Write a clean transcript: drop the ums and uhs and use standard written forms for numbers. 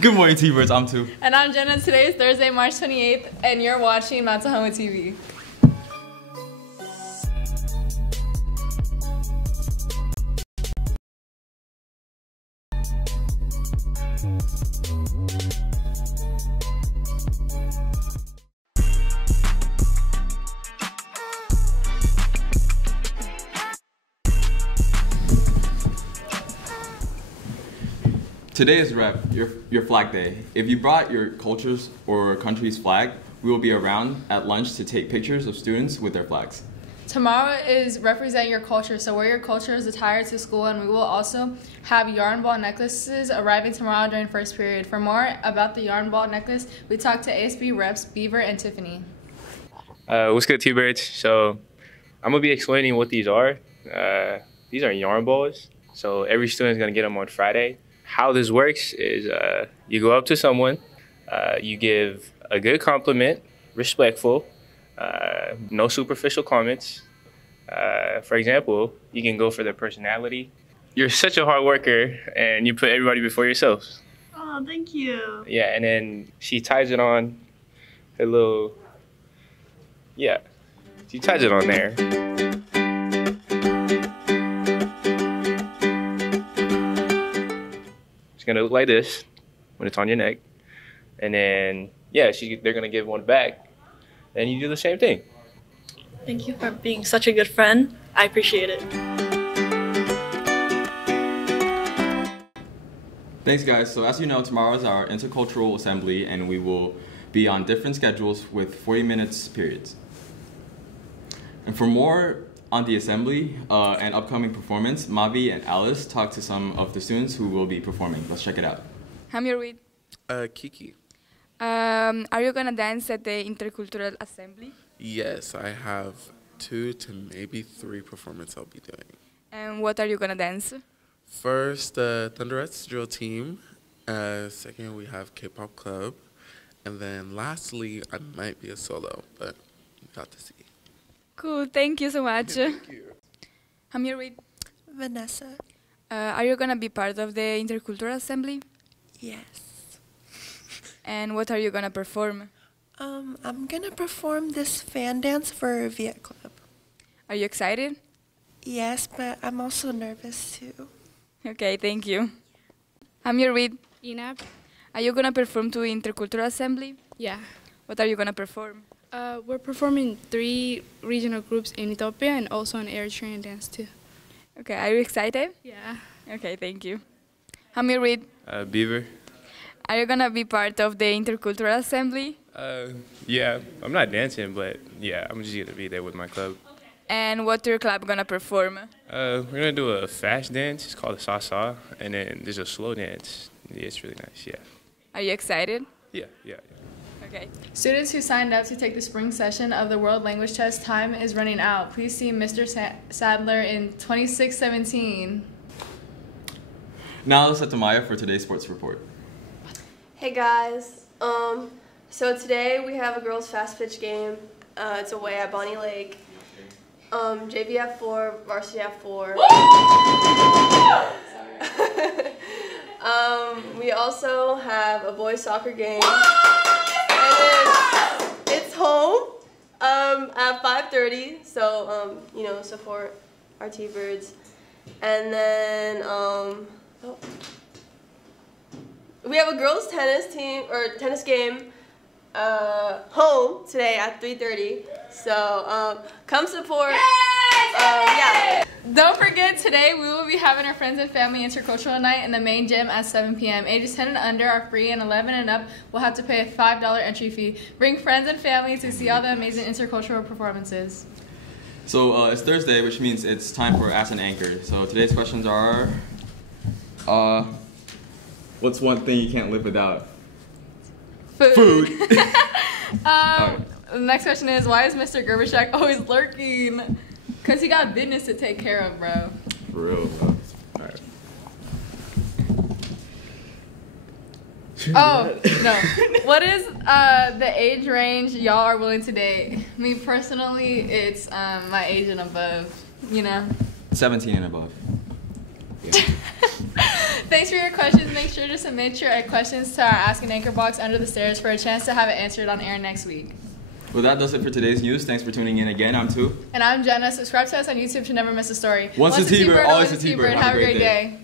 Good morning, T-Birds. I'm Tou. And I'm Jenna. Today is Thursday, March 28th, and you're watching Tahoma TV. Today is your flag day. If you brought your culture's or country's flag, we will be around at lunch to take pictures of students with their flags. Tomorrow is represent your culture, so wear your culture's attire to school, and we will also have yarn ball necklaces arriving tomorrow during first period. For more about the yarn ball necklace, we talked to ASB reps Beaver and Tiffany. What's good, T-Birds? So I'm gonna be explaining what these are. These are yarn balls. So every student's gonna get them on Friday. How this works is you go up to someone, you give a good compliment, respectful, no superficial comments. For example, you can go for their personality. You're such a hard worker and you put everybody before yourself. Oh, thank you. Yeah, and then she ties it on her little, she ties it on there. It's gonna look like this when it's on your neck, and then they're gonna give one back, and you do the same thing. Thank you for being such a good friend. I appreciate it. Thanks, guys. So as you know, tomorrow is our Intercultural Assembly, and we will be on different schedules with 40 minutes periods. And for more on the assembly and upcoming performance, Mavi and Alice talked to some of the students who will be performing. Let's check it out. I'm here with Kiki. are you gonna dance at the Intercultural Assembly? Yes, I have 2 to maybe 3 performances I'll be doing. And what are you gonna dance? First, the Thunderettes drill team. Second, we have K-pop club. And then lastly, I might be a solo, but we got to see. Cool, thank you so much. Thank you. I'm here with Vanessa. are you gonna be part of the Intercultural Assembly? Yes. And what are you gonna perform? I'm gonna perform this fan dance for Viet Club. Are you excited? Yes, but I'm also nervous too. Okay, thank you. I'm here with Inab. Are you gonna perform to Intercultural Assembly? Yeah. What are you gonna perform? We're performing 3 regional groups in Ethiopia and also an Eritrean dance too. Okay, are you excited? Yeah. Okay, thank you. I'm here with Beaver. Are you gonna be part of the Intercultural Assembly? Yeah, I'm not dancing, but yeah, I'm just gonna be there with my club. And what your club gonna perform? We're gonna do a fast dance. It's called a sa-sa, and then there's a slow dance. Yeah, it's really nice. Yeah. Are you excited? Yeah. Okay. Students who signed up to take the spring session of the World Language Test, time is running out. Please see Mr. Sadler in 2617. Now let's head to Maya for today's sports report. Hey guys, so today we have a girls fast pitch game. It's away at Bonnie Lake. JV at 4, varsity at 4. We also have a boys soccer game. And it's home at 5:30, so support our T-Birds. And then we have a girls tennis game home today at 3:30. So come support. Yeah. Don't forget, today we will be having our friends and family intercultural night in the main gym at 7 p.m. Ages 10 and under are free, and 11 and up will have to pay a $5 entry fee. Bring friends and family to see all the amazing intercultural performances. So it's Thursday, which means it's time for Ask an Anchor. So today's questions are, what's one thing you can't live without? Food. The next question is, why is Mr. Gerbershak always lurking? Because he got business to take care of, bro. For real, bro. All right. Oh, no. What is the age range y'all are willing to date? Me, personally, it's my age and above, you know? 17 and above. Yeah. Thanks for your questions. Make sure to submit your questions to our Ask an Anchor box under the stairs for a chance to have it answered on air next week. Well, that does it for today's news. Thanks for tuning in again. I'm Tou. And I'm Jenna. Subscribe to us on YouTube to never miss a story. Once a T-bird, always a T-bird. Have a great day.